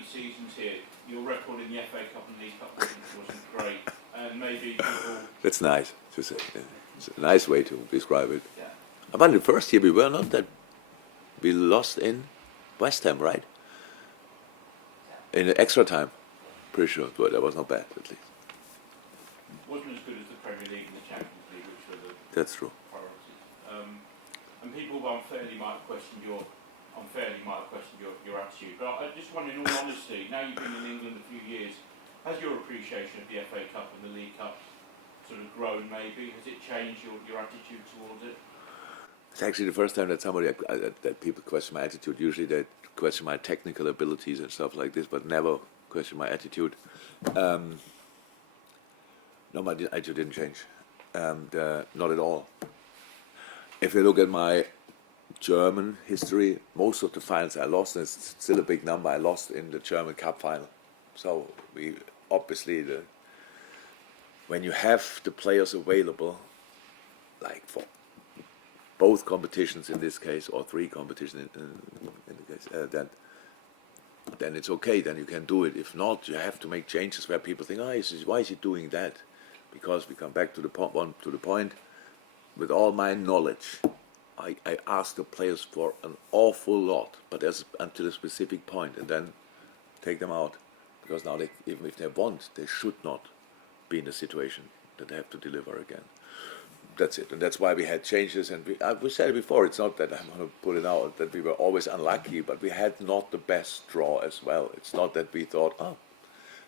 early seasons here, your record in the FA Cup and League Cup wasn't great, and maybe people. That's nice to say. It's a nice way to describe it. Yeah. About the first year, we were not that. We lost in West Ham, right? In extra time, pretty sure, but that was not bad at least. Wasn't as good as the Premier League and the Champions League, which were the That's true. priorities. And people unfairly might have questioned your attitude. But I just wonder, in all honesty, now you've been in England a few years, has your appreciation of the FA Cup and the League Cup sort of grown? Maybe has it changed your attitude towards it? It's actually the first time that that people question my attitude. Usually they question my technical abilities and stuff like this, but never question my attitude. No, my attitude didn't change. Not at all. If you look at my German history, most of the finals I lost, and it's still a big number, I lost in the German Cup final. So we obviously, when you have the players available, like for both competitions in this case, or three competitions in the case, then it's okay, then you can do it. If not, you have to make changes where people think, why is he doing that? Because we come back to the point, with all my knowledge, I ask the players for an awful lot, but until a specific point, and then take them out. Because now, even if they want, they should not be in a situation that they have to deliver again. That's it, and that's why we had changes. And we said it before. It's not that I'm going to put it out that we were always unlucky, but we had not the best draw as well. It's not that we thought,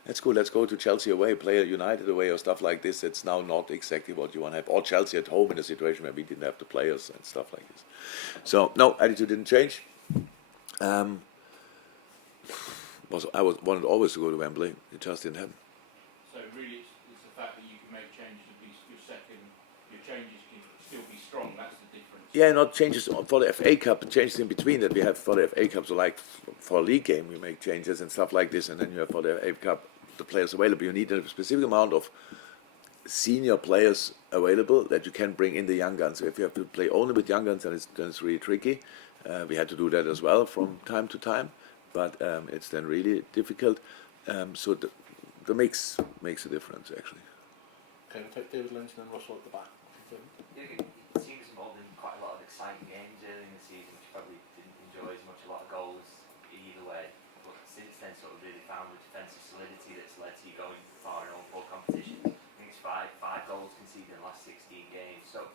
that's cool, let's go to Chelsea away, play United away, or stuff like this. It's now not exactly what you want to have. Or Chelsea at home in a situation where we didn't have the players and stuff like this. So no, attitude didn't change. I wanted always to go to Wembley. It just didn't happen. So really, it's the fact that you can make changes and your changes can still be strong. That's the difference. Yeah, not changes for the FA Cup, the changes in between that we have for the FA Cup. So like for a league game, we make changes and stuff like this, and then you have for the FA Cup the players available. You need a specific amount of senior players available that you can bring in the young guns. So if you have to play only with young guns, then it's really tricky. We had to do that as well from time to time, but it's then really difficult. So the mix makes a difference actually. Okay, we'll take David Lynch and then Russell at the back. Your team was involved in quite a lot of exciting games early in the season, which you probably didn't enjoy as much, a lot of goals either way. But since then, sort of really found the defensive solidity that's led to you going far in all four competitions. I think it's five goals conceded in the last 16 games. So,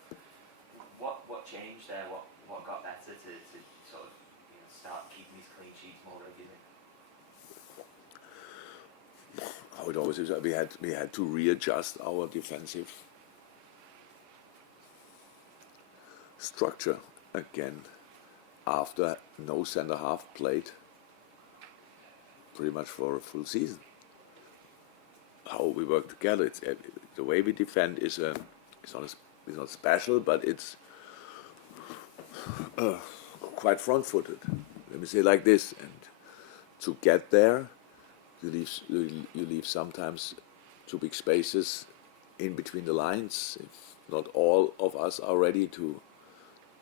what changed there? What got better to sort of start keeping these clean sheets more regularly? How it always is, we had to readjust our defensive structure again after no centre half played pretty much for a full season. How we work together, it's the way we defend is it's not special, but it's quite front-footed. Let me say it like this, and to get there, you leave sometimes too big spaces in between the lines. If not all of us are ready to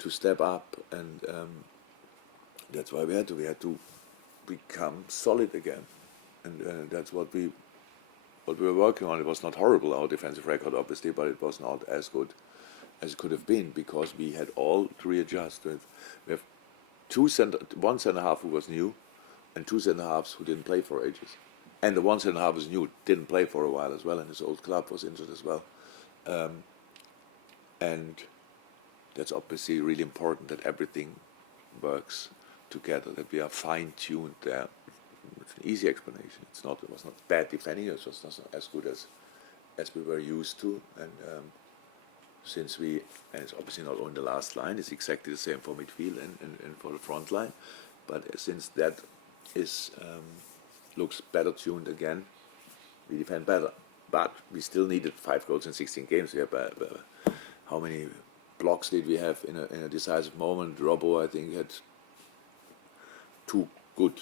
step up, and that's why we had to become solid again, and that's what we were working on. It was not horrible, our defensive record obviously, but it was not as good as it could have been because we had all to readjust. We have one centre half who was new, and two centre halves who didn't play for ages. And the one centre half was new, didn't play for a while as well, and his old club was injured as well. And that's obviously really important that everything works together, that we are fine-tuned there. It's an easy explanation. It was not bad defending, it was not as good as we were used to. And and it's obviously not only the last line, it's exactly the same for midfield and for the front line. But since that looks better tuned again, we defend better. But we still needed 5 goals in 16 games. We have, how many blocks did we have in a decisive moment? Robbo, I think, had 2 good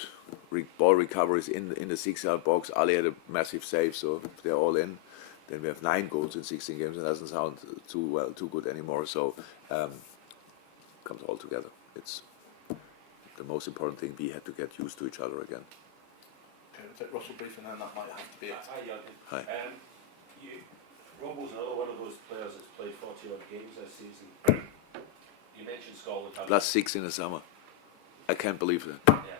ball recoveries in the 6-yard box. Ali had a massive save, so if they're all in, then we have 9 goals in 16 games. It doesn't sound too good anymore. So comes all together. It's the most important thing. We had to get used to each other again. Okay, we'll take Russell brief and then that might have to be it. Hi, Jürgen. Hi. Robbo's another one of those players that's played 40 odd games this season. You mentioned Scotland having. Plus 6 in the summer. I can't believe that. Yeah.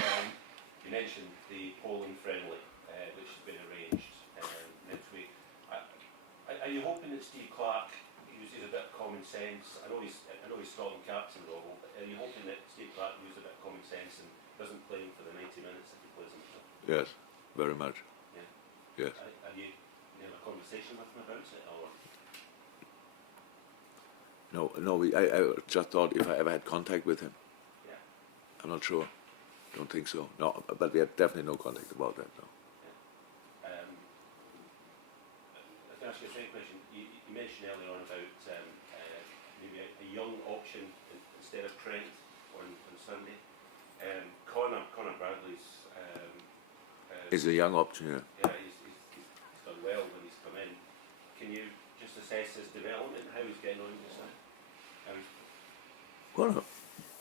You mentioned the Poland friendly, which has been arranged next week. Are you hoping that Steve Clarke uses a bit of common sense? I know he's Scotland captain, Robbo, but are you hoping that Steve Clarke uses a bit of common sense and doesn't play him for the 90 minutes if he plays him? Yes, very much. Yeah. Yes. Have you had a conversation with him about it, or? No. I just thought if I ever had contact with him. Yeah. I'm not sure. Don't think so. No, but we had definitely no contact about that. No. I can ask you a second question. You mentioned earlier on about maybe a young option instead of Trent on Sunday. Connor Bradley's It's a young option. Yeah. he's done well when he's come in. Can you just assess his development, how he's getting on just now? How he's Well,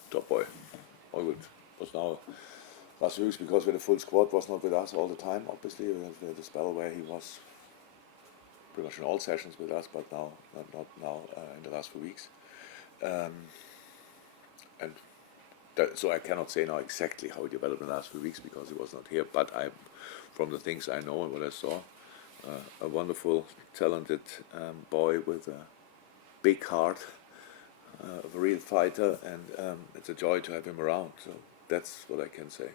top boy. All good. Was now last week because with the full squad was not with us all the time. Obviously, we had the spell where he was pretty much in all sessions with us, but now not now in the last few weeks. And so I cannot say now exactly how he developed in the last few weeks because he was not here. But from the things I know and what I saw, a wonderful, talented boy with a big heart, a real fighter, and it's a joy to have him around. So that's what I can say.